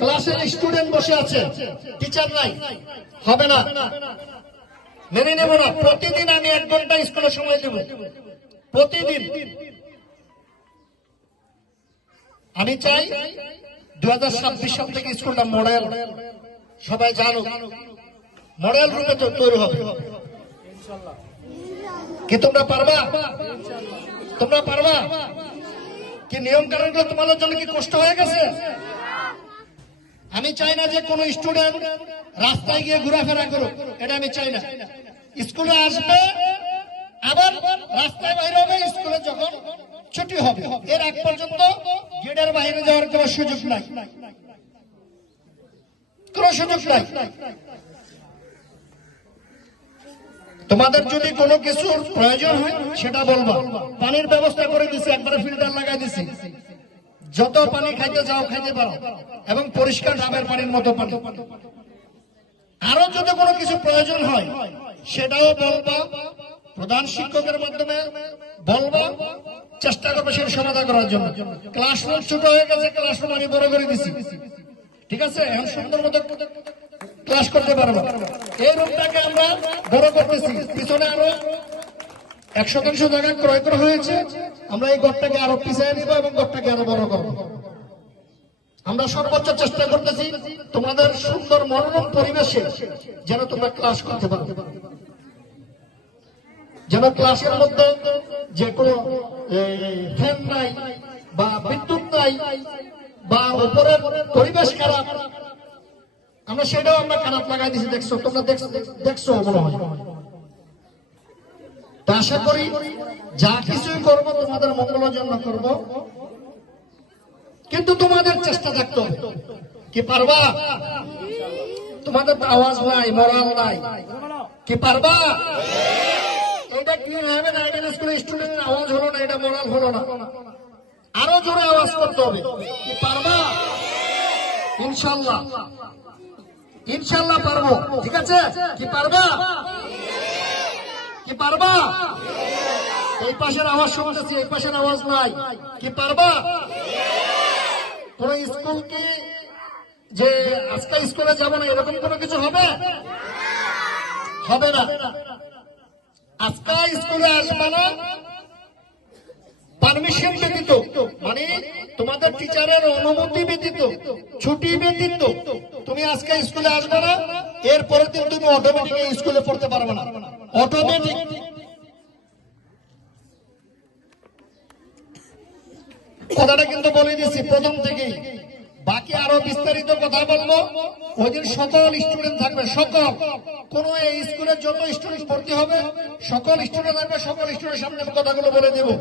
ক্লাসের স্টুডেন্ট বসে আছে, টিচার নাই, হবে না, মেনে নেব না। প্রতিদিন আমি 1 ঘন্টা স্কুলে সময় দেব, প্রতিদিন। আমি চাই 2026 সাল থেকে স্কুলটা মডেল, সবাই জানো, মডেল রূপে তৈরি হবে। কি তোমরা পারবা? তোমরা পারবা কি? নিয়ম কানুনগুলো তোমাদের জন্য কি কষ্ট হয়ে গেছে? আমি চাই না যে কোন স্টুডেন্ট রাস্তায় গিয়ে ঘোরাফেরা করুক, এটা আমি চাই না। স্কুলে আসবে, আবার রাস্তায় বাইরে হবে, স্কুলে যখন ছুটি হবে এর আগ পর্যন্ত গেটের বাইরে যাওয়ার কোন সুযোগ নাই, কোন সুযোগ নাই। তোমাদের যদি কোনো কিছুর প্রয়োজন হয় সেটা বলবা। পানির ব্যবস্থা করে দিছি, একবারে ফিল্টার লাগাই দিছি, যত পানি খাইতে যাও খাইতে পারো, এবং পরিষ্কার ডাবের পানির মতো পানি। আরো যদি কোনো কিছু প্রয়োজন হয় সেটাও বলবা, প্রধান শিক্ষকের মাধ্যমে বলবা, চেষ্টা করবে সেটা সমাধান করার জন্য। ক্লাসরুম ছোট হয়ে গেছে, ক্লাসরুম আমি বড় করে দিছি, ঠিক আছে? এখন সুন্দর মতো ক্লাস করতে পারবো। এই রুমটাকে আমরা বড় করতেছি, পিছনে আরো 100 জায়গা ক্রয় করা হয়েছে। আমরা এই ঘরটাকে আরো পিছিয়ে নিব এবং ঘরটাকে আরো বড় করবো। আমরা সর্বোচ্চ চেষ্টা করতেছি তোমাদের সুন্দর মনোরম পরিবেশে যেন তোমরা ক্লাস করতে পারো, যেন ক্লাসের মধ্যে যে কোনো ফ্যান নাই বা বিদ্যুৎ নাই বা উপরের পরিবেশ খারাপ, আমরা সেটাও আমরা খারাপ লাগাই দিছি। দেখছো তোমরা, দেখছো মনে হয়। আশা করি যা কিছুই করবো তোমাদের মঙ্গলের জন্য করব, কিন্তু তোমাদের চেষ্টা থাকতে হবে। কি পারবা? তোমাদের আওয়াজ নাই, মোরাল নাই, কি পারবা? এটা কি হবে না? এটা স্কুলের স্টুডেন্টের আওয়াজ হলো না, এটা মোরাল হলো না, আরো জোরে আওয়াজ করতে হবে। কি পারবা? ইনশাল্লাহ, ইনশাল্লাহ পারবো, ঠিক আছে? কি পারবা? কি পারবা? এই পাশের আওয়াজ শুনতেছি, এই পাশের আওয়াজ নাই। কি পারবা? কোন স্কুল কি যে আজকে স্কুলে যাব না এরকম কোনো কিছু হবে? হবে না। আজকে স্কুলে আসবে না পারমিশন ব্যতীত, মানে তোমাদের টিচারের অনুমতি ব্যতীত, ছুটি ব্যতীত তুমি আজকে স্কুলে আসবে না। এরপরের দিন তুমি অটোমেটিক স্কুলে পড়তে পারবে না, অটোমেটিক। কথাটা কিন্তু বলে দিচ্ছি প্রথম থেকেই। বাকি আরো বিস্তারিত কথা বলবো ওই দিন। সকল স্টুডেন্ট থাকবে, সকল, কোন এই স্কুলের যত স্টুডেন্ট ভর্তি হবে সকল স্টুডেন্ট থাকবে, সকল স্টুডেন্টের সামনে কথাগুলো বলে দেবো।